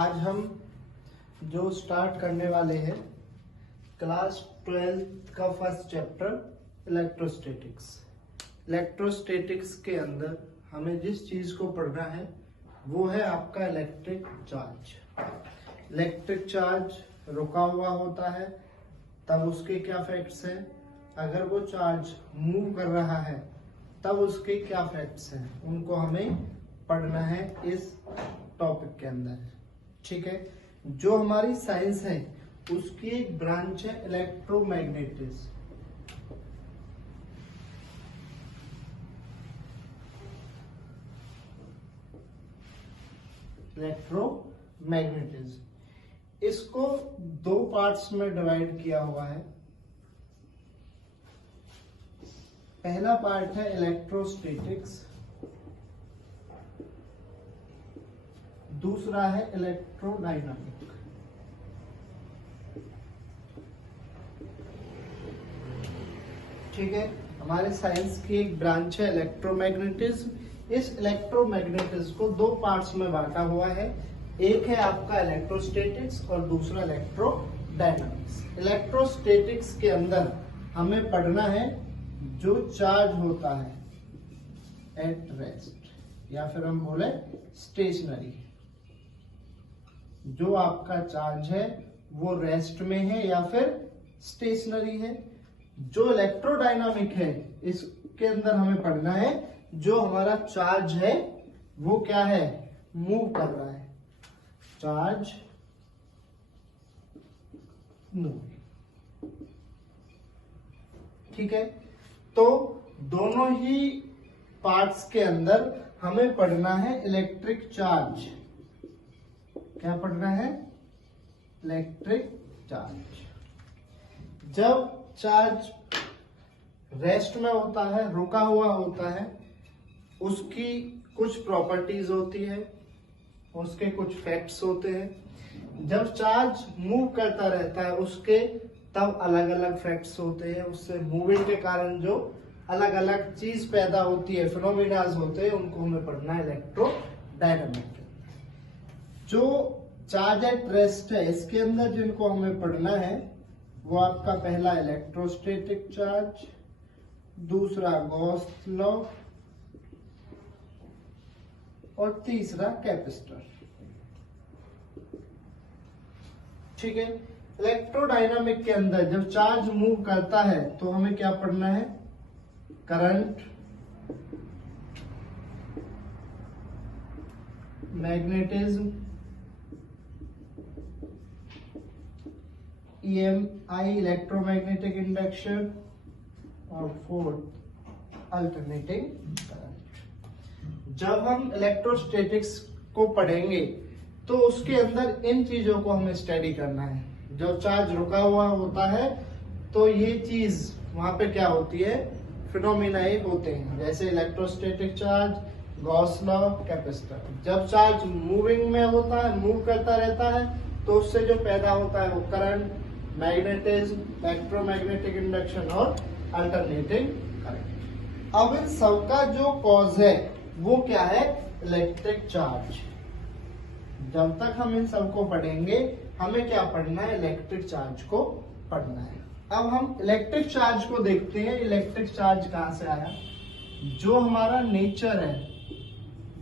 आज हम जो स्टार्ट करने वाले हैं क्लास 12th का फर्स्ट चैप्टर इलेक्ट्रोस्टैटिक्स। इलेक्ट्रोस्टैटिक्स के अंदर हमें जिस चीज को पढ़ना है वो है आपका इलेक्ट्रिक चार्ज। इलेक्ट्रिक चार्ज रुका हुआ होता है तब उसके क्या इफेक्ट्स हैं, अगर वो चार्ज मूव कर रहा है तब उसके क्या इफेक्ट्स हैं, उनको हमें पढ़ना है इस टॉपिक के अंदर। ठीक है, जो हमारी साइंस है उसकी एक ब्रांच है इलेक्ट्रोमैग्नेटिज्म। इलेक्ट्रोमैग्नेटिज्म इसको दो पार्ट्स में डिवाइड किया हुआ है। पहला पार्ट है इलेक्ट्रोस्टैटिक्स, दूसरा है इलेक्ट्रोडायनामिक। ठीक है, हमारे साइंस की एक ब्रांच है इलेक्ट्रोमैग्नेटिज्म। इस इलेक्ट्रोमैग्नेटिज्म को दो पार्ट्स में बांटा हुआ है, एक है आपका इलेक्ट्रोस्टैटिक्स और दूसरा इलेक्ट्रोडायनामिक्स। इलेक्ट्रोस्टैटिक्स के अंदर हमें पढ़ना है जो चार्ज होता है एट रेस्ट या फिर हम बोले स्टेशनरी। जो आपका चार्ज है वो रेस्ट में है या फिर स्टेशनरी है। जो इलेक्ट्रोडायनामिक है इसके अंदर हमें पढ़ना है जो हमारा चार्ज है वो क्या है, मूव कर रहा है। Charge move. ठीक है, तो दोनों ही पार्ट्स के अंदर हमें पढ़ना है इलेक्ट्रिक चार्ज। क्या पढ़ना है? Electric charge. जब चार्ज रेस्ट में होता है, रुका हुआ होता है, उसकी कुछ प्रॉपर्टीज होती है, उसके कुछ फैक्ट्स होते हैं। जब चार्ज मूव करता रहता है उसके तब अलग अलग फैक्ट्स होते हैं। उससे मूविंग के कारण जो अलग अलग चीज पैदा होती है, फिनोमिनाज होते हैं, उनको हमें पढ़ना है इलेक्ट्रोडायनामिक। जो चार्ज एट रेस्ट है इसके अंदर जिनको हमें पढ़ना है वो आपका पहला इलेक्ट्रोस्टैटिक चार्ज, दूसरा गॉस लॉ और तीसरा कैपेसिटर। ठीक है, इलेक्ट्रोडायनामिक के अंदर जब चार्ज मूव करता है तो हमें क्या पढ़ना है? Current, magnetism, EMI electromagnetic induction और फोर्थ अल्टरनेटिंग करंट। जब हम इलेक्ट्रोस्टैटिक्स को पढ़ेंगे तो उसके अंदर इन चीजों को हमें स्टडी करना है। जब चार्ज रुका हुआ होता है तो ये चीज वहां पे क्या होती है, फिनोमिना होते हैं, जैसे electrostatic charge, Gauss law, capacitor. जब चार्ज मूविंग में होता है, मूव करता रहता है, तो उससे जो पैदा होता है वो करंट, मैग्नेटिज्म, इलेक्ट्रोमैग्नेटिक इंडक्शन और अल्टरनेटिंग करंट। अब इन सबका जो कॉज है वो क्या है? Electric charge. जब तक हम इन सबको पढ़ेंगे हमें क्या पढ़ना है? इलेक्ट्रिक चार्ज को पढ़ना है। अब हम इलेक्ट्रिक चार्ज को देखते हैं। इलेक्ट्रिक चार्ज कहां से आया? जो हमारा नेचर है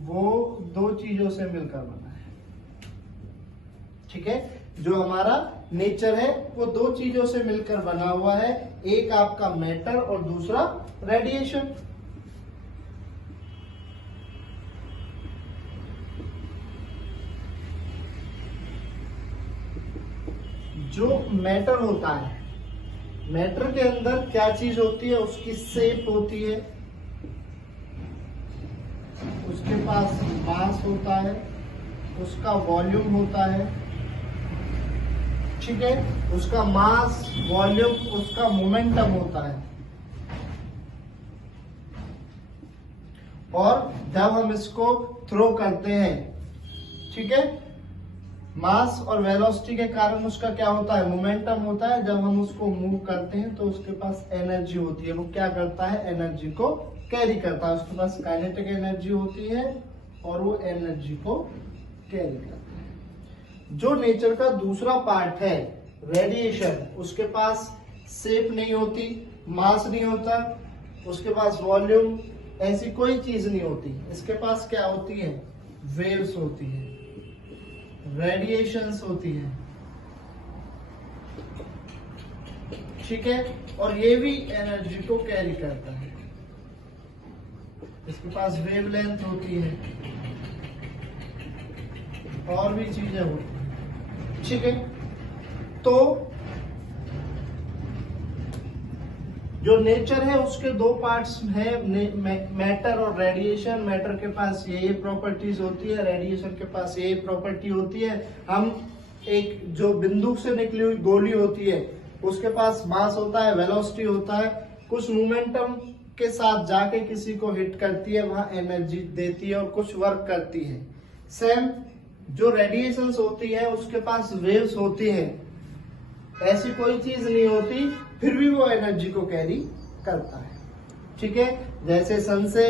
वो दो चीजों से मिलकर बना है। ठीक है, जो हमारा नेचर है वो दो चीजों से मिलकर बना हुआ है, एक आपका मैटर और दूसरा रेडिएशन। जो मैटर होता है, मैटर के अंदर क्या चीज होती है? उसकी शेप होती है, उसके पास मास होता है, उसका वॉल्यूम होता है। ठीक है, उसका मास, वॉल्यूम, उसका मोमेंटम होता है। और जब हम इसको थ्रो करते हैं, ठीक है, मास और वेलोसिटी के कारण उसका क्या होता है? मोमेंटम होता है। जब हम उसको मूव करते हैं तो उसके पास एनर्जी होती है, वो क्या करता है? एनर्जी को कैरी करता है। उसके पास काइनेटिक एनर्जी होती है और वो एनर्जी को कैरी करता है। जो नेचर का दूसरा पार्ट है रेडिएशन, उसके पास शेप नहीं होती, मास नहीं होता, उसके पास वॉल्यूम ऐसी कोई चीज नहीं होती। इसके पास क्या होती है? वेव्स होती है, रेडिएशंस होती है, ठीक है। और ये भी एनर्जी को कैरी करता है। इसके पास वेवलेंथ होती है और भी चीजें होती हैं, ठीक है। तो जो नेचर है उसके दो पार्ट्स है, मैटर और रेडिएशन। मैटर के पास ये प्रॉपर्टीज होती है, रेडिएशन के पास ये प्रॉपर्टी होती है। हम एक जो बिंदु से निकली हुई गोली होती है उसके पास मास होता है, वेलोसिटी होता है, कुछ मोमेंटम के साथ जाके किसी को हिट करती है, वहां एनर्जी देती है और कुछ वर्क करती है। सेम जो रेडिएशंस होती है उसके पास वेव्स होती है, ऐसी कोई चीज नहीं होती, फिर भी वो एनर्जी को कैरी करता है, ठीक है। जैसे सन से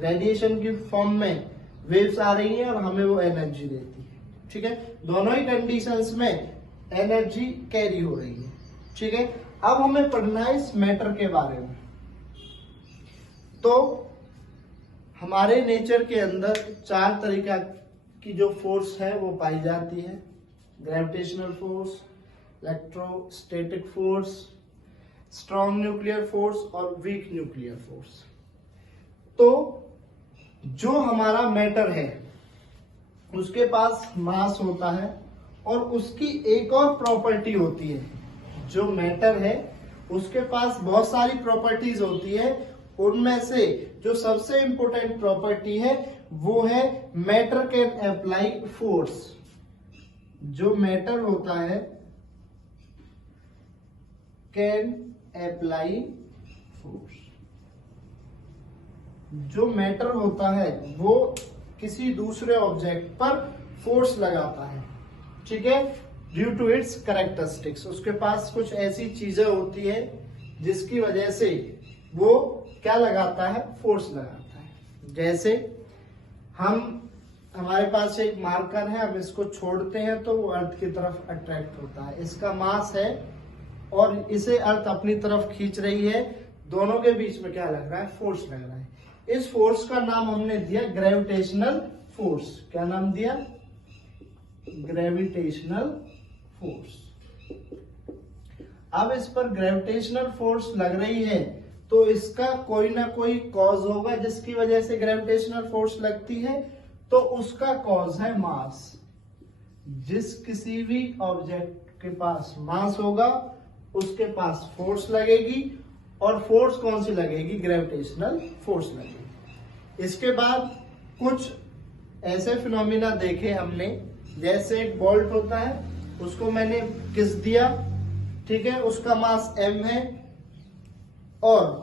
रेडिएशन की फॉर्म में वेव्स आ रही हैं और हमें वो एनर्जी देती है, ठीक है। दोनों ही कंडीशंस में एनर्जी कैरी हो रही है, ठीक है। अब हमें पढ़ना है इस मैटर के बारे में। तो हमारे नेचर के अंदर 4 तरीका की जो फोर्स है वो पाई जाती है। Gravitational force, electrostatic force, strong nuclear force और वीक न्यूक्लियर फोर्स। तो जो हमारा मैटर है उसके पास मास होता है और उसकी एक और प्रॉपर्टी होती है। जो मैटर है उसके पास बहुत सारी प्रॉपर्टीज होती है, उनमें से जो सबसे इंपॉर्टेंट प्रॉपर्टी है वो है मैटर कैन अप्लाई फोर्स। जो मैटर होता है कैन अप्लाई फोर्स। जो मैटर होता है वो किसी दूसरे ऑब्जेक्ट पर फोर्स लगाता है, ठीक है, ड्यू टू इट्स कैरेक्टरिस्टिक्स। उसके पास कुछ ऐसी चीजें होती है जिसकी वजह से वो क्या लगाता है? फोर्स लगाता है। जैसे हमारे पास एक मार्कर है, हम इसको छोड़ते हैं तो वो अर्थ की तरफ अट्रैक्ट होता है। इसका मास है और इसे अर्थ अपनी तरफ खींच रही है, दोनों के बीच में क्या लग रहा है? फोर्स लग रहा है। इस फोर्स का नाम हमने दिया ग्रेविटेशनल फोर्स। क्या नाम दिया? Gravitational force. अब इस पर ग्रेविटेशनल फोर्स लग रही है तो इसका कोई ना कोई कॉज होगा जिसकी वजह से ग्रेविटेशनल फोर्स लगती है, तो उसका कॉज है मास। जिस किसी भी ऑब्जेक्ट के पास मास होगा उसके पास फोर्स लगेगी, और फोर्स कौन सी लगेगी? ग्रेविटेशनल फोर्स लगेगी। इसके बाद कुछ ऐसे फिनोमिना देखे हमने, जैसे एक बोल्ट होता है, उसको मैंने किस दिया, ठीक है, उसका मास m है, और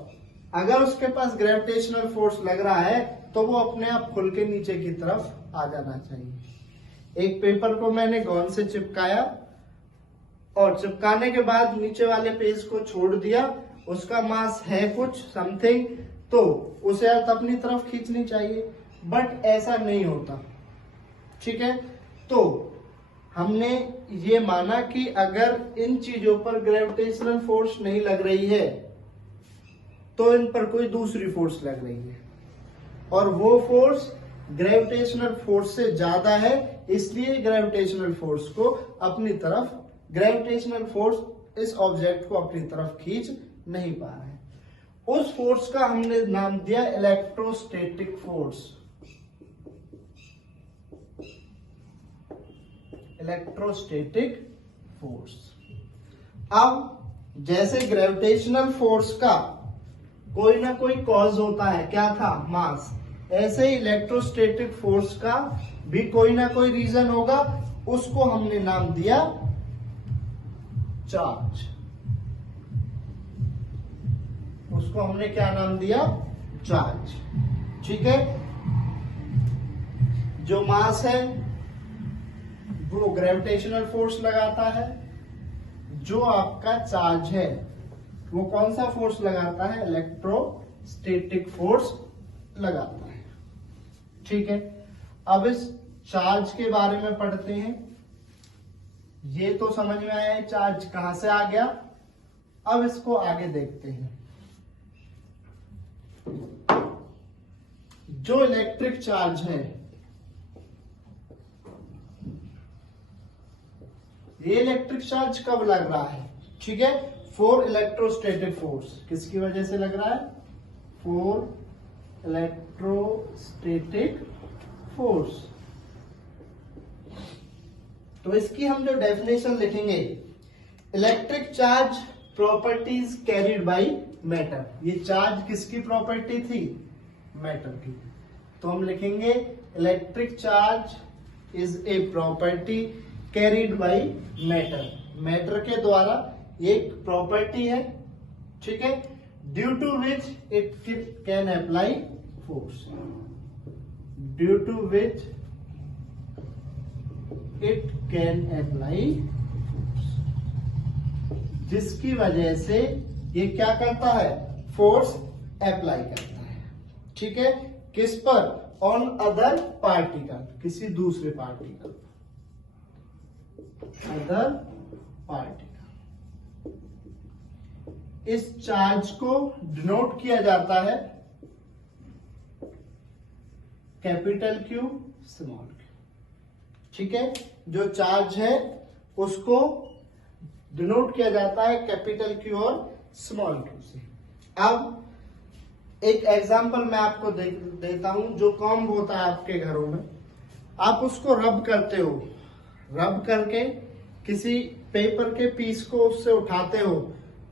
अगर उसके पास ग्रेविटेशनल फोर्स लग रहा है तो वो अपने आप खुल के नीचे की तरफ आ जाना चाहिए। एक पेपर को मैंने गोंद से चिपकाया और चिपकाने के बाद नीचे वाले पेज को छोड़ दिया, उसका मास है कुछ समथिंग, तो उसे अर्थ अपनी तरफ खींचनी चाहिए, बट ऐसा नहीं होता, ठीक है। तो हमने ये माना कि अगर इन चीजों पर ग्रेविटेशनल फोर्स नहीं लग रही है तो इन पर कोई दूसरी फोर्स लग रही है, और वो फोर्स ग्रेविटेशनल फोर्स से ज्यादा है, इसलिए ग्रेविटेशनल फोर्स को अपनी तरफ, ग्रेविटेशनल फोर्स इस ऑब्जेक्ट को अपनी तरफ खींच नहीं पा रहा है। उस फोर्स का हमने नाम दिया इलेक्ट्रोस्टैटिक फोर्स। Electrostatic force. अब जैसे ग्रेविटेशनल फोर्स का कोई ना कोई कॉज होता है, क्या था? मास। ऐसे ही इलेक्ट्रोस्टैटिक फोर्स का भी कोई ना कोई रीजन होगा, उसको हमने नाम दिया चार्ज। उसको हमने क्या नाम दिया? चार्ज, ठीक है। जो मास है वो ग्रेविटेशनल फोर्स लगाता है, जो आपका चार्ज है वो कौन सा फोर्स लगाता है? इलेक्ट्रोस्टैटिक फोर्स लगाता है, ठीक है। अब इस चार्ज के बारे में पढ़ते हैं। ये तो समझ में आया है चार्ज कहां से आ गया। अब इसको आगे देखते हैं। जो इलेक्ट्रिक चार्ज है, ये इलेक्ट्रिक चार्ज कब लग रहा है, ठीक है, फॉर इलेक्ट्रोस्टैटिक फोर्स। किसकी वजह से लग रहा है, फॉर इलेक्ट्रोस्टैटिक फोर्स। तो इसकी हम जो डेफिनेशन लिखेंगे, electric charge properties carried by matter. ये चार्ज किसकी प्रॉपर्टी थी, मैटर की। तो हम लिखेंगे electric charge is a property carried by matter. Matter के द्वारा ये एक प्रॉपर्टी है, ठीक है, due to which it can apply force, due to which it can apply force, जिसकी वजह से ये क्या करता है, फोर्स अप्लाई करता है, ठीक है, किस पर, ऑन अदर पार्टिकल, किसी दूसरे पार्टिकल, अदर पार्टिकल। इस चार्ज को डिनोट किया जाता है कैपिटल क्यू स्मॉल क्यू, ठीक है। जो चार्ज है उसको डिनोट किया जाता है कैपिटल क्यू और स्मॉल क्यू से। अब एक एग्जांपल मैं आपको देता हूं। जो कॉम्ब होता है आपके घरों में, आप उसको रब करते हो, रब करके किसी पेपर के पीस को उससे उठाते हो,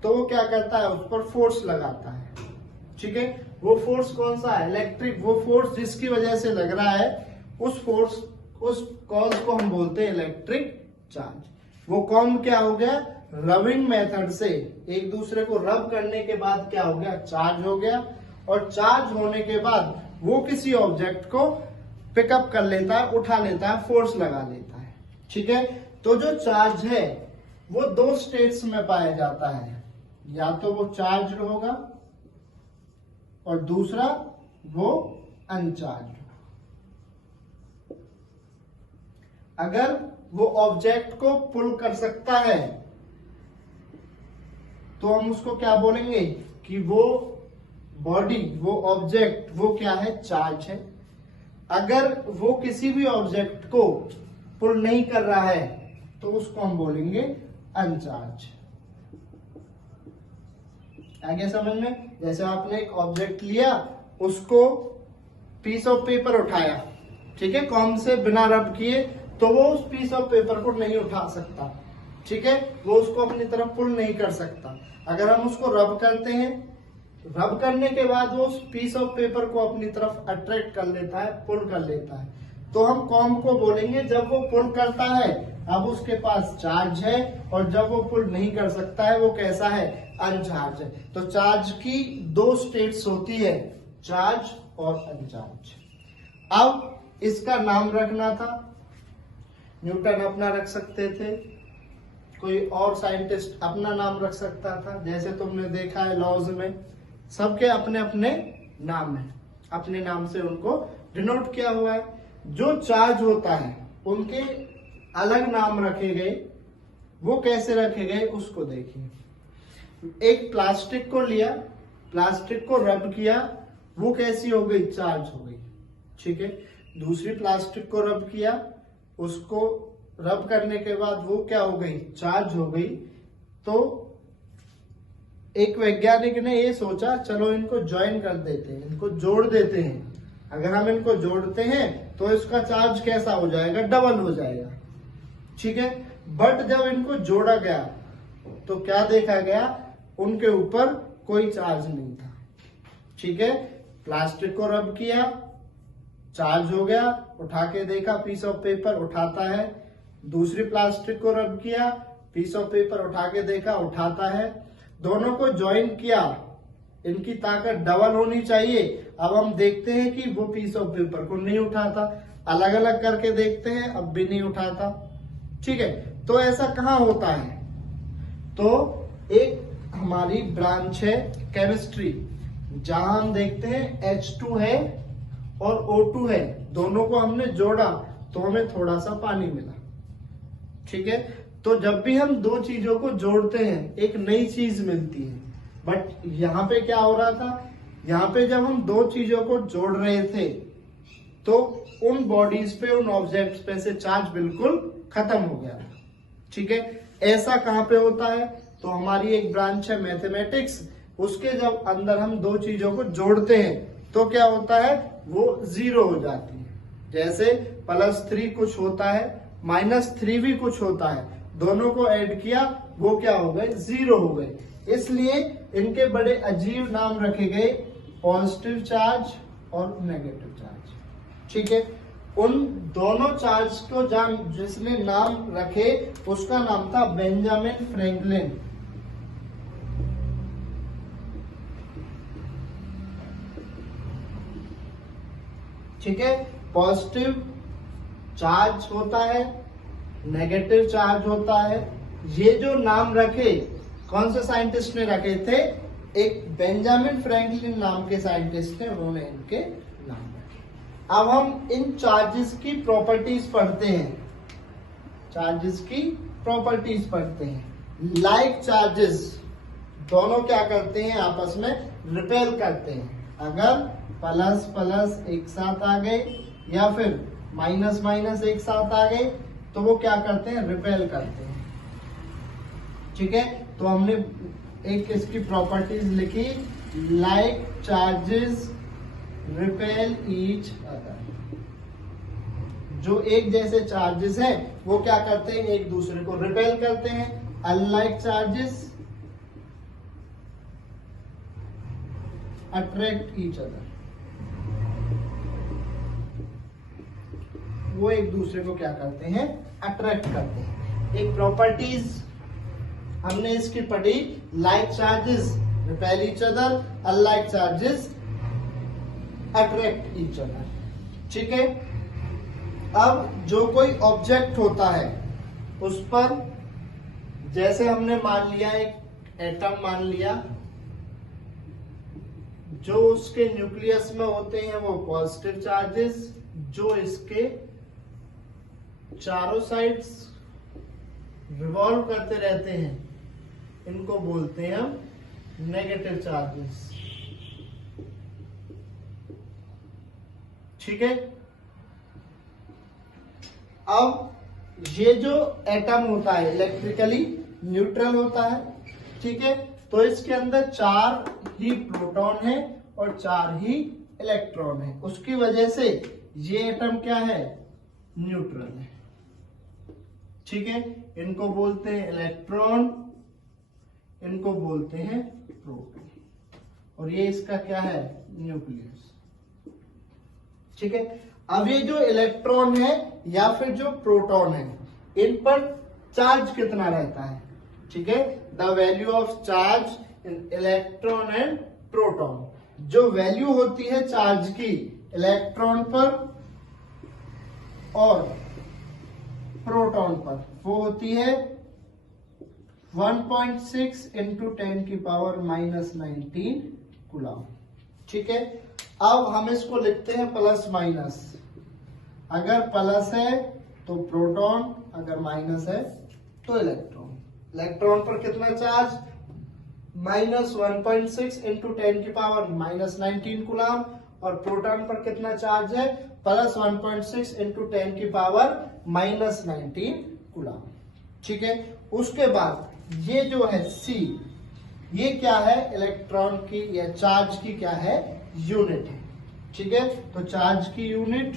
तो वो क्या करता है, उस पर फोर्स लगाता है, ठीक है। वो फोर्स कौन सा है, इलेक्ट्रिक। वो फोर्स जिसकी वजह से लग रहा है, उस फोर्स, उस कॉज को हम बोलते हैं इलेक्ट्रिक चार्ज। वो कॉम्ब क्या हो गया, रबिंग मेथड से एक दूसरे को रब करने के बाद क्या हो गया, चार्ज हो गया। और चार्ज होने के बाद वो किसी ऑब्जेक्ट को पिकअप कर लेता है, उठा लेता है, फोर्स लगा लेता है, ठीक है। तो जो चार्ज है वो दो स्टेट्स में पाया जाता है, या तो वो चार्ज होगा और दूसरा वो अनचार्ज। अगर वो ऑब्जेक्ट को पुल कर सकता है तो हम उसको क्या बोलेंगे कि वो बॉडी, वो ऑब्जेक्ट, वो क्या है, चार्ज है। अगर वो किसी भी ऑब्जेक्ट को पुल नहीं कर रहा है तो उसको हम बोलेंगे अनचार्ज। आगे समझ में, जैसे आपने एक ऑब्जेक्ट लिया, उसको पीस ऑफ पेपर उठाया, ठीक है, कॉम्ब से बिना रब किए, तो वो उस पीस ऑफ पेपर को नहीं उठा सकता, ठीक है, वो उसको अपनी तरफ पुल नहीं कर सकता। अगर हम उसको रब करते हैं, रब करने के बाद वो उस पीस ऑफ पेपर को अपनी तरफ अट्रैक्ट कर लेता है, पुल कर लेता है, तो हम कॉम्ब को बोलेंगे जब वो पुल करता है, अब उसके पास चार्ज है, और जब वो पुल नहीं कर सकता है, वो कैसा है, अनचार्ज है। तो चार्ज की दो स्टेट्स होती है, चार्ज और अनचार्ज। अब इसका नाम रखना था, न्यूटन अपना रख सकते थे, कोई और साइंटिस्ट अपना नाम रख सकता था। जैसे तुमने देखा है लॉज में, सबके अपने अपने नाम है, अपने नाम से उनको डिनोट किया हुआ है। जो चार्ज होता है उनके अलग नाम रखे गए, वो कैसे रखे गए उसको देखिए। एक प्लास्टिक को लिया, प्लास्टिक को रब किया, वो कैसी हो गई, चार्ज हो गई, ठीक है। दूसरी प्लास्टिक को रब किया, उसको रब करने के बाद वो क्या हो गई, चार्ज हो गई। तो एक वैज्ञानिक ने ये सोचा, चलो इनको ज्वाइन कर देते हैं, इनको जोड़ देते हैं। अगर हम इनको जोड़ते हैं तो इसका चार्ज कैसा हो जाएगा, डबल हो जाएगा, ठीक है। बट जब इनको जोड़ा गया तो क्या देखा गया, उनके ऊपर कोई चार्ज नहीं था, ठीक है। प्लास्टिक को रब किया, चार्ज हो गया, उठा के देखा, पीस ऑफ पेपर उठाता है। दूसरी प्लास्टिक को रब किया, पीस ऑफ पेपर उठा के देखा, उठाता है। दोनों को ज्वाइन किया, इनकी ताकत डबल होनी चाहिए। अब हम देखते हैं कि वो पीस ऑफ पेपर को नहीं उठाता, अलग अलग करके देखते हैं, अब भी नहीं उठाता, ठीक है। तो ऐसा कहाँ होता है, तो एक हमारी ब्रांच है केमिस्ट्री, जहां हम देखते हैं H2 है और O2 है, दोनों को हमने जोड़ा तो हमें थोड़ा सा पानी मिला, ठीक है। तो जब भी हम दो चीजों को जोड़ते हैं एक नई चीज मिलती है। बट यहाँ पे क्या हो रहा था, यहाँ पे जब हम दो चीजों को जोड़ रहे थे तो उन बॉडीज पे, उन ऑब्जेक्ट्स पे से चार्ज बिल्कुल खत्म हो गया। ठीक है, ऐसा कहाँ पे होता है, तो हमारी एक ब्रांच है मैथमेटिक्स, उसके जब अंदर हम दो चीजों को जोड़ते हैं तो क्या होता है, वो जीरो हो जाती है। जैसे +3 कुछ होता है, -3 भी कुछ होता है, दोनों को ऐड किया वो क्या हो गए, जीरो हो गए। इसलिए इनके बड़े अजीब नाम रखे गए, पॉजिटिव चार्ज और नेगेटिव चार्ज। ठीक है, उन दोनों चार्ज को जिसने नाम रखे उसका नाम था बेंजामिन फ्रैंकलिन। ठीक है, पॉजिटिव चार्ज होता है, नेगेटिव चार्ज होता है। ये जो नाम रखे कौन से साइंटिस्ट ने रखे थे, एक बेंजामिन फ्रैंकलिन नाम के साइंटिस्ट थे, उन्होंने इनके नाम रखे। अब हम इन चार्जेस की प्रॉपर्टीज पढ़ते हैं, चार्जेस की प्रॉपर्टीज पढ़ते हैं। लाइक चार्जेस दोनों क्या करते हैं, आपस में रिपेल करते हैं। अगर प्लस प्लस एक साथ आ गए या फिर माइनस माइनस एक साथ आ गए तो वो क्या करते हैं, रिपेल करते हैं। ठीक है, तो हमने एक इसकी प्रॉपर्टीज लिखी, like charges repel each other. जो एक जैसे चार्जेस हैं वो क्या करते हैं, एक दूसरे को रिपेल करते हैं। Unlike charges attract each other, वो एक दूसरे को क्या करते हैं, अट्रैक्ट करते हैं। एक प्रॉपर्टीज हमने इसकी पढ़ी, like charges repel each other, unlike charges attract each other. ठीक है, अब जो कोई ऑब्जेक्ट होता है उस पर, जैसे हमने मान लिया एक एटम मान लिया, जो उसके न्यूक्लियस में होते हैं वो पॉजिटिव चार्जेस, जो इसके चारों साइड्स रिवॉल्व करते रहते हैं इनको बोलते हैं हम नेगेटिव चार्जेस। ठीक है, अब ये जो एटम होता है इलेक्ट्रिकली न्यूट्रल होता है। ठीक है, तो इसके अंदर 4 ही प्रोटॉन है और 4 ही इलेक्ट्रॉन है, उसकी वजह से ये एटम क्या है, न्यूट्रल है। ठीक है, इनको बोलते हैं इलेक्ट्रॉन, इनको बोलते हैं प्रोटॉन, और ये इसका क्या है, न्यूक्लियस। ठीक है, अब ये जो इलेक्ट्रॉन है या फिर जो प्रोटॉन है, इन पर चार्ज कितना रहता है। ठीक है, the value of charge in electron and proton, जो वैल्यू होती है चार्ज की इलेक्ट्रॉन पर और प्रोटॉन पर, वो होती है 1.6 इंटू 10⁻⁻19 कूलम। ठीक है, अब हम इसको लिखते हैं प्लस माइनस। अगर प्लस है तो प्रोटॉन, अगर माइनस है तो इलेक्ट्रॉन। इलेक्ट्रॉन पर कितना चार्ज, -1.6 इंटू 10⁻⁻19 कूलम, और प्रोटॉन पर कितना चार्ज है, +1.6 इंटू 10⁻⁻19 कूलम। ठीक है, उसके बाद ये जो है C, ये क्या है, इलेक्ट्रॉन की या चार्ज की क्या है, यूनिट है। ठीक है, तो चार्ज की यूनिट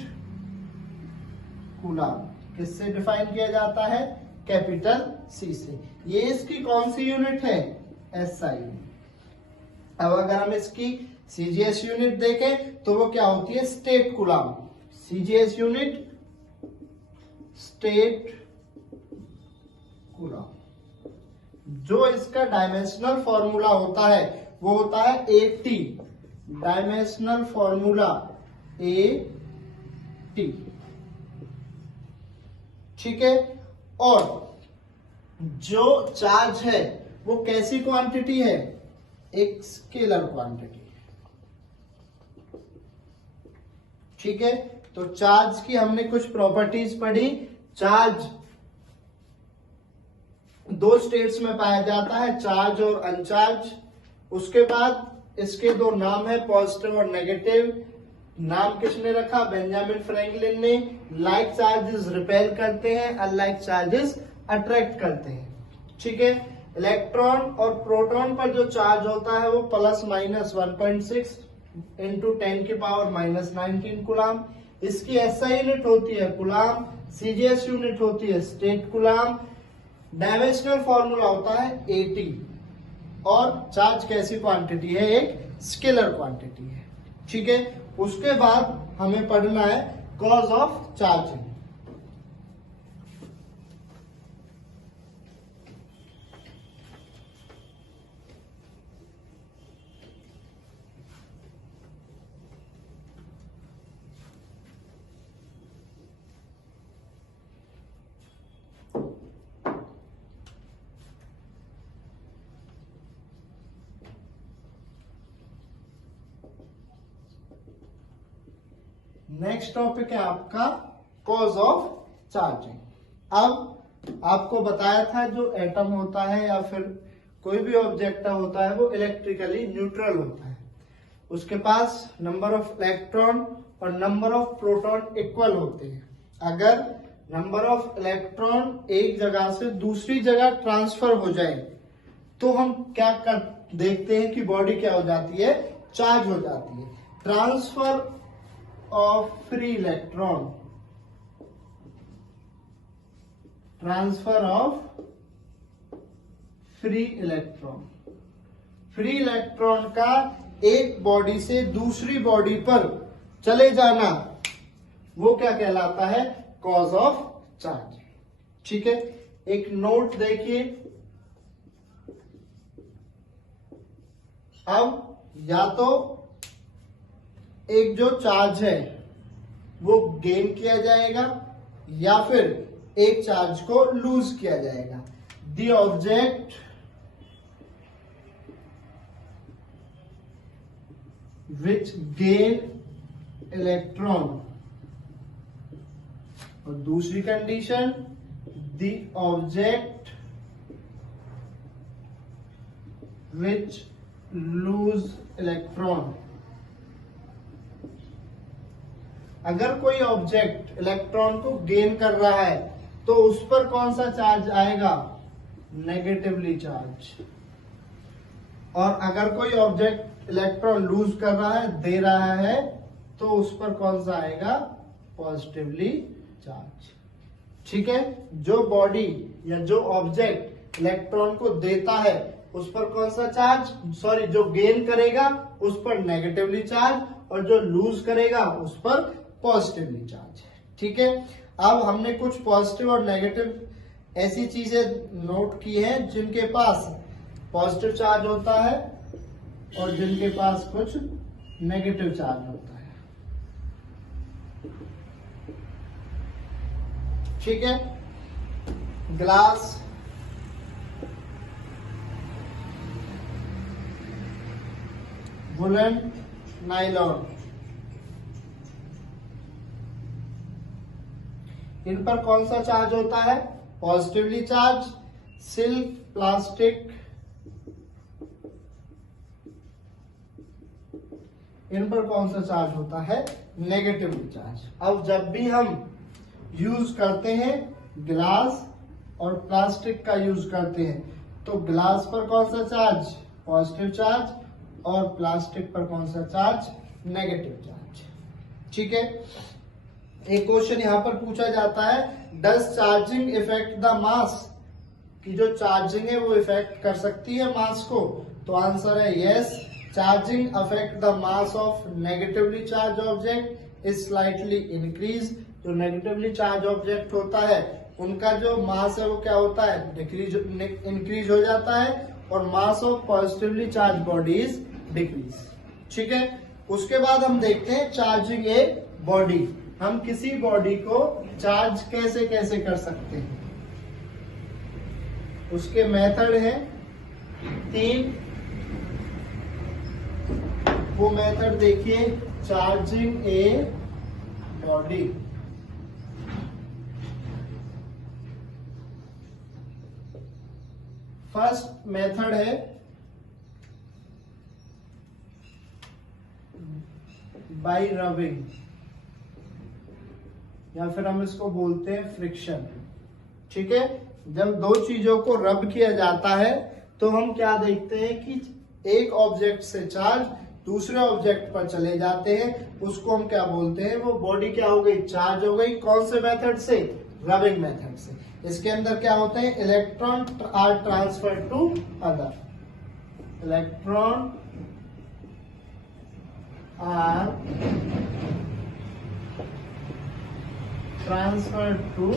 कूलम किससे डिफाइन किया जाता है, कैपिटल C से। ये इसकी कौन सी यूनिट है, SI यूनिट। अब अगर हम इसकी CGS यूनिट देखें तो वो क्या होती है, state coulomb. CGS unit state coulomb. जो इसका डायमेंशनल फॉर्मूला होता है वो होता है AT, डायमेंशनल फॉर्मूला AT। ठीक है, और जो चार्ज है वो कैसी क्वांटिटी है, एक स्केलर क्वांटिटी। ठीक है, तो चार्ज की हमने कुछ प्रॉपर्टीज पढ़ी। चार्ज दो स्टेट्स में पाया जाता है, चार्ज और अनचार्ज। उसके बाद इसके दो नाम है, पॉजिटिव और नेगेटिव। नाम किसने रखा? बेंजामिन फ्रैंकलिन ने। लाइक चार्जेस रिपेल करते हैं, अनलाइक चार्जेस अट्रैक्ट करते हैं। ठीक है। इलेक्ट्रॉन और प्रोटॉन पर जो चार्ज होता है वो प्लस माइनस 1.6 इंटू 10⁻⁻19 कूलाम। इसकी एसआई यूनिट होती है कूलाम, सीजीएस यूनिट होती है स्टेट कूलाम, डायमेंशनल फॉर्मूला होता है 80। और चार्ज कैसी क्वांटिटी है? एक स्केलर क्वांटिटी है। ठीक है। उसके बाद हमें पढ़ना है cause of charging. Next topic है आपका कॉज ऑफ चार्जिंग। अब आपको बताया था जो एटम होता है या फिर कोई भी ऑब्जेक्ट होता है वो इलेक्ट्रिकली न्यूट्रल होता है। उसके पास नंबर ऑफ इलेक्ट्रॉन और नंबर ऑफ प्रोटॉन इक्वल होते हैं। अगर नंबर ऑफ इलेक्ट्रॉन एक जगह से दूसरी जगह ट्रांसफर हो जाए तो हम क्या कर देखते हैं कि बॉडी क्या हो जाती है? चार्ज हो जाती है। Transfer of free electron, transfer of free electron, free electron का एक बॉडी से दूसरी बॉडी पर चले जाना, वो क्या कहलाता है? Cause of charge. ठीक है। एक नोट देखिए, अब या तो एक जो चार्ज है वो गेन किया जाएगा या फिर एक चार्ज को लूज किया जाएगा। The object which gain electron, और दूसरी condition the object which loose electron. अगर कोई ऑब्जेक्ट इलेक्ट्रॉन को गेन कर रहा है तो उस पर कौन सा चार्ज आएगा? Negatively charge. और अगर कोई ऑब्जेक्ट इलेक्ट्रॉन लूज कर रहा है, दे रहा है, तो उस पर कौन सा आएगा? Positively charge. ठीक है। जो बॉडी या जो ऑब्जेक्ट इलेक्ट्रॉन को देता है उस पर कौन सा चार्ज? सॉरी, जो गेन करेगा उस पर नेगेटिवली चार्ज और जो लूज करेगा उस पर पॉजिटिवली चार्ज। ठीक है। अब हमने कुछ पॉजिटिव और नेगेटिव ऐसी चीजें नोट की हैं जिनके पास पॉजिटिव चार्ज होता है और जिनके पास कुछ नेगेटिव चार्ज होता है। ठीक है। ग्लास, वुलन, नाइलॉन, इन पर कौन सा चार्ज होता है? Positively charge. सिल्क, प्लास्टिक, इन पर कौन सा चार्ज होता है? Negatively charge. अब जब भी हम यूज करते हैं ग्लास और प्लास्टिक का यूज करते हैं तो ग्लास पर कौन सा चार्ज? पॉजिटिव चार्ज, और प्लास्टिक पर कौन सा चार्ज? Negative charge. ठीक है। एक क्वेश्चन यहां पर पूछा जाता है, does charging effect the mass? कि जो चार्जिंग है वो इफेक्ट कर सकती है मास को? तो आंसर है yes, charging affect the mass of negatively charge object is slightly increase. जो नेगेटिवली चार्ज ऑब्जेक्ट होता है उनका जो मास है वो क्या होता है? इंक्रीज हो जाता है, और mass of positively charge body is decrease. ठीक है। उसके बाद हम देखते हैं चार्जिंग ए बॉडी। हम किसी बॉडी को चार्ज कैसे कैसे कर सकते हैं, उसके मेथड हैं 3। वो मेथड देखिए, charging a body. First method है बाय रबिंग, या फिर हम इसको बोलते हैं फ्रिक्शन। ठीक है, जब दो चीजों को रब किया जाता है तो हम क्या देखते हैं कि एक ऑब्जेक्ट से चार्ज दूसरे ऑब्जेक्ट पर चले जाते हैं, उसको हम क्या बोलते हैं, वो बॉडी क्या हो गई, चार्ज हो गई। कौन से मेथड से, रबिंग मेथड से। इसके अंदर क्या होते हैं, electron are transfer to other, electron are transfer to,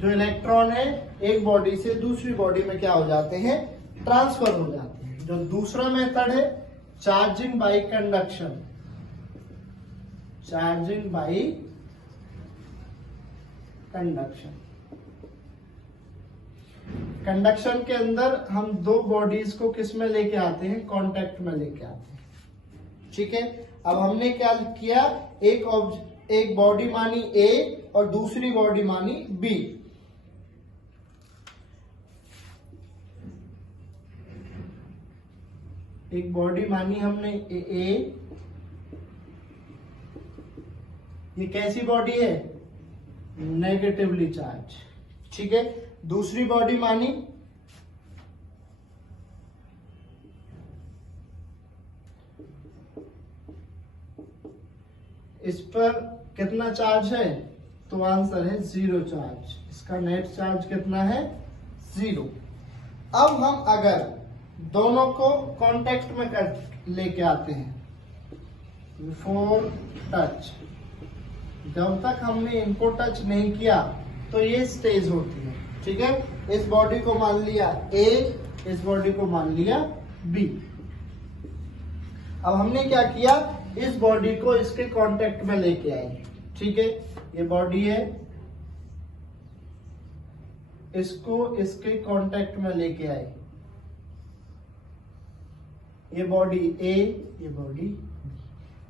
जो इलेक्ट्रॉन है एक बॉडी से दूसरी बॉडी में क्या हो जाते हैं, ट्रांसफर हो जाते हैं। जो दूसरा मेथड है charging by conduction, charging by conduction. Conduction के अंदर हम दो बॉडीज को किस में लेके आते हैं, कांटेक्ट में लेके आते हैं। ठीक है, अब हमने क्या किया, एक बॉडी मानी ए और दूसरी बॉडी मानी बी। एक बॉडी मानी हमने ए, ये कैसी बॉडी है, नेगेटिवली चार्ज। ठीक है, दूसरी बॉडी मानी इस पर कितना चार्ज है, तो आंसर है 0 चार्ज। इसका नेट चार्ज कितना है, 0। अब हम अगर दोनों को कांटेक्ट में कर लेके आते हैं, बिफोर टच, जब तक हमने इनको टच नहीं किया तो ये स्टेज होती है। ठीक है, इस बॉडी को मान लिया ए, इस बॉडी को मान लिया बी। अब हमने क्या किया, इस बॉडी को इसके कांटेक्ट में लेके आए। ठीक है, ये बॉडी है, इसको इसके कांटेक्ट में लेके आए। ये बॉडी ए, ये बॉडी बी।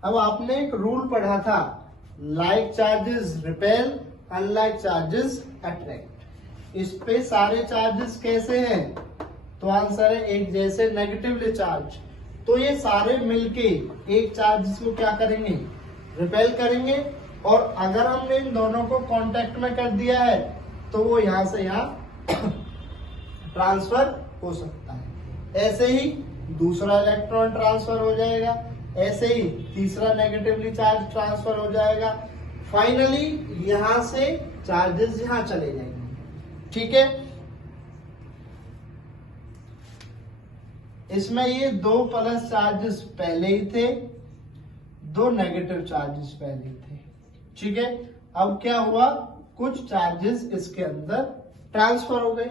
अब आपने एक रूल पढ़ा था, like charges repel, unlike charges attract. इस पे सारे चार्जेस कैसे हैं, तो आंसर है एक जैसे, नेगेटिवली चार्ज। तो ये सारे मिलके एक चार्ज को क्या करेंगे, रिपेल करेंगे। और अगर हमने इन दोनों को कांटेक्ट में कर दिया है तो वो यहां से यहां ट्रांसफर हो सकता है। ऐसे ही दूसरा इलेक्ट्रॉन ट्रांसफर हो जाएगा, ऐसे ही तीसरा नेगेटिवली चार्ज ट्रांसफर हो जाएगा। फाइनली यहां से चार्जेस यहां चले जाएंगे। ठीक है, इसमें ये 2 प्लस चार्जेस पहले ही थे, 2 नेगेटिव चार्जेस पहले ही थे। ठीक है, अब क्या हुआ, कुछ चार्जेस इसके अंदर ट्रांसफर हो गए।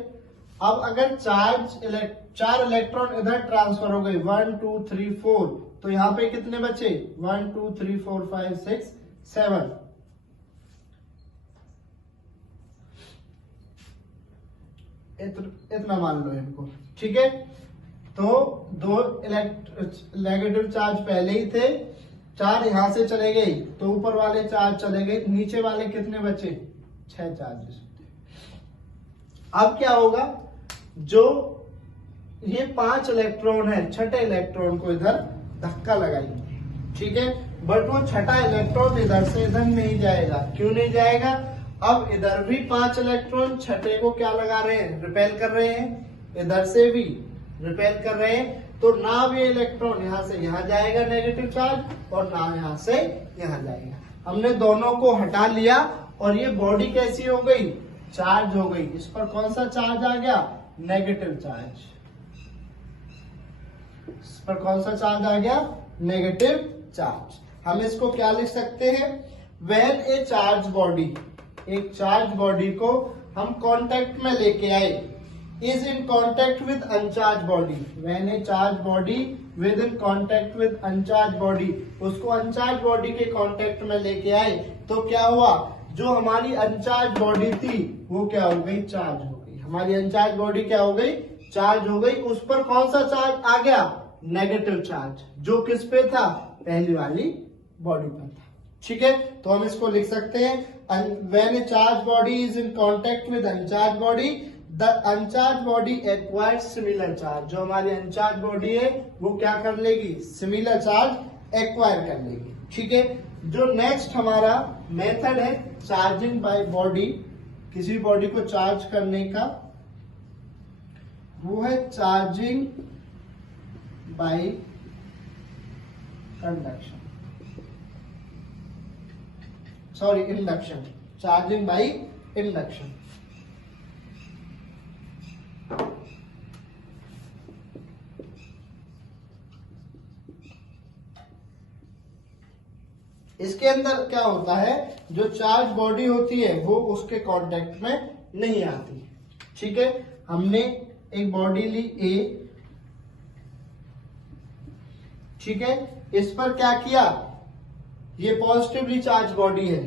अब अगर 4 इलेक्ट्रॉन इधर ट्रांसफर हो गए, 1 2 3 4, तो यहां पे कितने बचे, 1 2 3 4 5 6 7। इतना मान लो इनको। ठीक है, तो 2 नेगेटिव चार्ज पहले ही थे, 4 यहां से चले गए तो ऊपर वाले 4 चले गए, नीचे वाले कितने बचे, 6 चार्जेस। अब क्या होगा, जो ये 5 इलेक्ट्रॉन है, छठे इलेक्ट्रॉन को इधर धक्का लगाएंगे। ठीक है, बट वो छठा इलेक्ट्रॉन इधर से इधर नहीं जाएगा। क्यों नहीं जाएगा, अब इधर भी 5 इलेक्ट्रॉन छठे को क्या लगा रहे हैं, रिपेल कर रहे हैं, इधर से भी रिपेल कर रहे हैं। तो ना ये इलेक्ट्रॉन यहां से यहां जाएगा नेगेटिव चार्ज, और ना यहां से यहां जाएगा। हमने दोनों को हटा लिया और ये बॉडी कैसी हो गई, चार्ज हो गई। इस पर कौन सा चार्ज आ गया, नेगेटिव चार्ज। इस पर कौन सा चार्ज आ गया, नेगेटिव चार्ज। हम इसको क्या लिख सकते हैं, व्हेन ए चार्ज बॉडी, एक चार्ज बॉडी को हम कांटेक्ट में लेके आए, is in contact with uncharged body, when a charged body with in contact with uncharged body, उसको अनचार्ज बॉडी के कांटेक्ट में लेके आए तो क्या हुआ, जो हमारी अनचार्ज बॉडी थी वो क्या हो गई, चार्ज हो गई। हमारी अनचार्ज बॉडी क्या हो गई, चार्ज हो गई। उस पर कौन सा चार्ज आ गया, नेगेटिव चार्ज, जो किस पे था, पहली वाली बॉडी पर था। ठीक है, तो हम इसको लिख सकते हैं, when A charge body is in contact with uncharged body, the uncharged body acquired similar charge, जो हमारी अनचार्ज बॉडी है वो क्या कर लेगी, सिमिलर चार्ज एक्वायर कर लेगी। ठीक है, जो नेक्स्ट हमारा मेथड है चार्जिंग बाय बॉडी, किसी बॉडी को चार्ज करने का, वो है charging by conduction, sorry induction, charging by induction. इसके अंदर क्या होता है, जो चार्ज बॉडी होती है वो उसके कांटेक्ट में नहीं आती। ठीक है, हमने एक बॉडी ली ए, ठीक है, इस पर क्या किया, ये पॉजिटिवली चार्ज बॉडी है।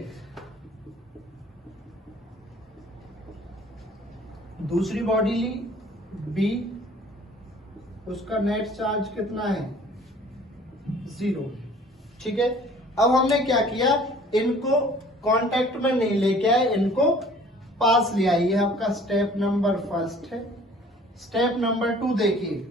दूसरी बॉडी ली बी, उसका नेट चार्ज कितना है, 0। ठीक है, अब हमने क्या किया, इनको कांटेक्ट में नहीं लेके आए, इनको पास ले आए। ये आपका स्टेप नंबर फर्स्ट है। स्टेप नंबर 2 देखिए,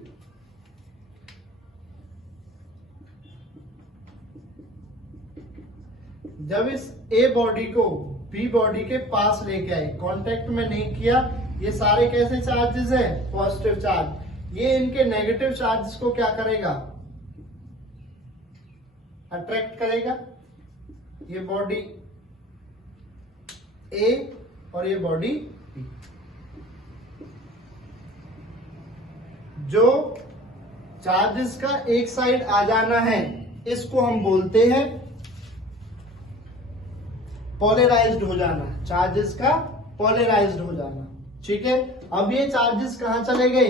जब इस ए बॉडी को बी बॉडी के पास लेके आए, कांटेक्ट में नहीं किया, ये सारे कैसे चार्जेस हैं, पॉजिटिव चार्ज, ये इनके नेगेटिव चार्जेस को क्या करेगा, अट्रैक्ट करेगा। ये बॉडी ए और ये बॉडी बी, जो चार्जेस का एक साइड आ जाना है इसको हम बोलते हैं पोलराइज्ड हो जाना, चार्जेस का पोलराइज्ड हो जाना। ठीक है, अब ये चार्जेस कहां चले गए,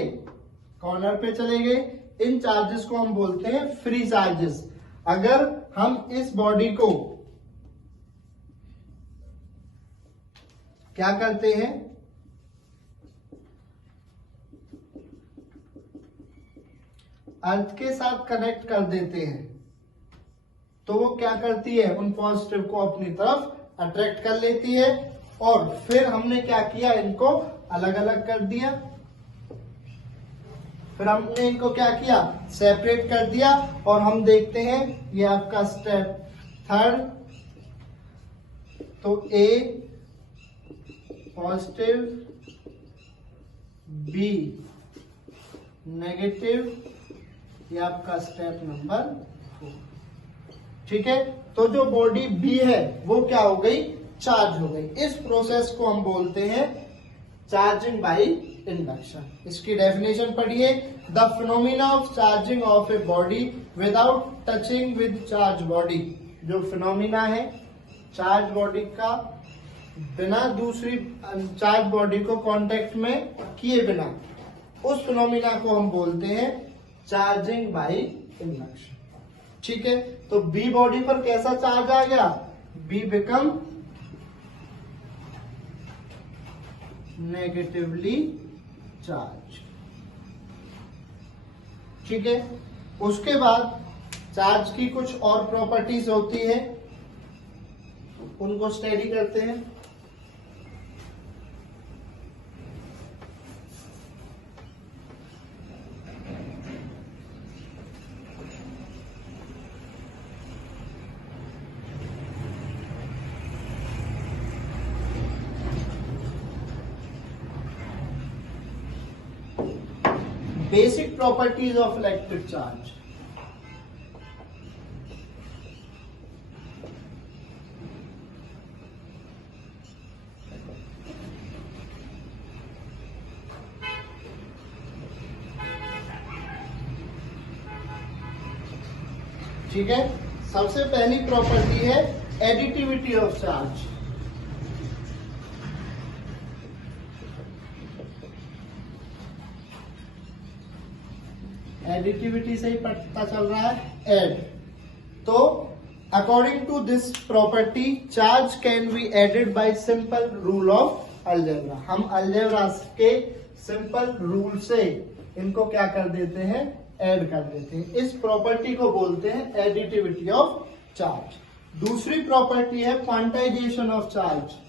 कॉर्नर पे चले गए। इन चार्जेस को हम बोलते हैं फ्री चार्जेस। अगर हम इस बॉडी को क्या करते हैं, अर्थ के साथ कनेक्ट कर देते हैं, तो वो क्या करती है, उन पॉजिटिव को अपनी तरफ अट्रैक्ट कर लेती है। और फिर हमने क्या किया, इनको अलग अलग कर दिया, फिर हमने इनको क्या किया, सेपरेट कर दिया। और हम देखते हैं ये आपका स्टेप 3, तो ए पॉजिटिव, बी नेगेटिव, ये आपका स्टेप नंबर 4। ठीक है, तो जो बॉडी बी है वो क्या हो गई, चार्ज हो गई। इस प्रोसेस को हम बोलते हैं चार्जिंग बाय इंडक्शन। इसकी डेफिनेशन पढ़िए, the phenomena of charging of a body without touching with charge body. जो फिनोमिना है चार्ज बॉडी का बिना दूसरी चार्ज बॉडी को कांटेक्ट में किए बिना, उस फिनोमिना को हम बोलते हैं चार्जिंग बाय इंडक्शन। ठीक है, तो बी बॉडी पर कैसा चार्ज आ गया, बी बिकम नेगेटिवली चार्ज। ठीक है, उसके बाद चार्ज की कुछ और प्रॉपर्टीज होती है, उनको स्टडी करते हैं। Basic properties of electric charge. ठीक है, सबसे पहली प्रॉपर्टी है एडिटिविटी ऑफ चार्ज। एडिटिविटी से ही पता चल रहा है एड। तो according to this property charge can be added by simple rule of algebra. हम अलजेब्रा के सिंपल रूल से इनको क्या कर देते हैं, ऐड कर देते हैं। इस प्रॉपर्टी को बोलते हैं एडिटिविटी ऑफ चार्ज। दूसरी प्रॉपर्टी है quantization of charge.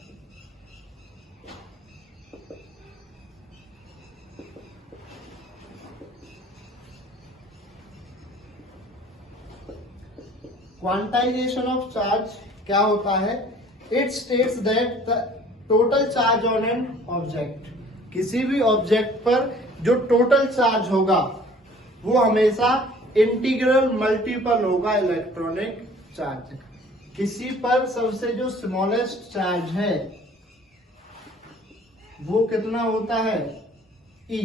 Quantization of charge क्या होता है? It states that the total charge on an object, किसी भी ऑब्जेक्ट पर जो टोटल चार्ज होगा वो हमेशा इंटीग्रल मल्टीपल होगा इलेक्ट्रॉनिक चार्ज। किसी पर सबसे जो स्मॉलेस्ट चार्ज है वो कितना होता है? E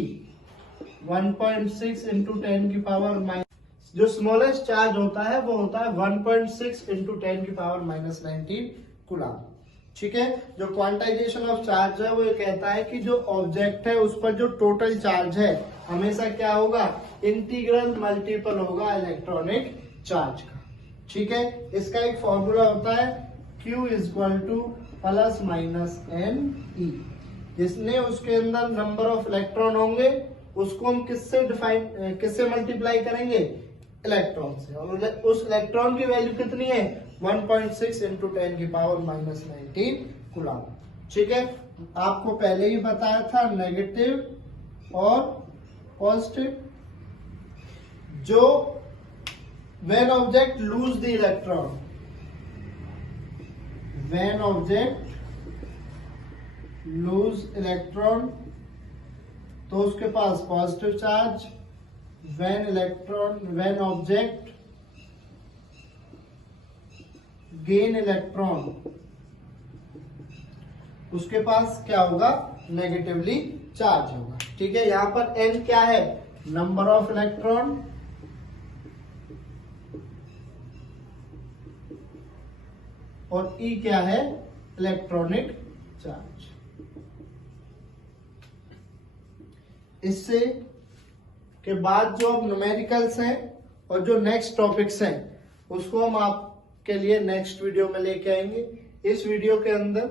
1.6 इंटू 10 की पावर माइनस, जो स्मॉलेस्ट चार्ज होता है वो होता है 1.6 इंटू 10 की पावर माइनस 19 कूलम। ठीक है, जो क्वांटाइजेशन ऑफ चार्ज है वो ये कहता है कि जो ऑब्जेक्ट है उस पर जो टोटल चार्ज है हमेशा क्या होगा? इंटीग्रल मल्टीपल होगा इलेक्ट्रॉनिक चार्ज का। ठीक है, इसका एक फॉर्मूला होता है Q equal two plus minus NE, जिसने उसके अंदर नंबर ऑफ इलेक्ट्रॉन होंगे उसको हम किससे मल्टीप्लाई करेंगे? इलेक्ट्रॉन से, और उस इलेक्ट्रॉन की वैल्यू कितनी है? 1.6 इंटू 10 की पावर माइनस 19 कूलम। ठीक है, आपको पहले ही बताया था नेगेटिव और पॉजिटिव। जो when object lose the electron, when object lose electron तो उसके पास positive charge, when object gain electron उसके पास क्या होगा? नेगेटिवली चार्ज होगा। ठीक है, यहां पर N क्या है? नंबर ऑफ इलेक्ट्रॉन, और E क्या है? Electronic charge. इससे के बाद जो अब न्यूमेरिकल्स हैं और जो नेक्स्ट टॉपिक्स हैं उसको हम आपके लिए नेक्स्ट वीडियो में लेके आएंगे। इस वीडियो के अंदर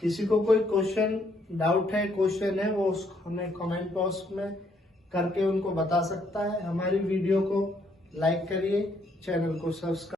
किसी को कोई क्वेश्चन डाउट है, क्वेश्चन है, वो हमें कमेंट बॉक्स में करके उनको बता सकता है। हमारी वीडियो को लाइक करिए, चैनल को सब्सक्राइब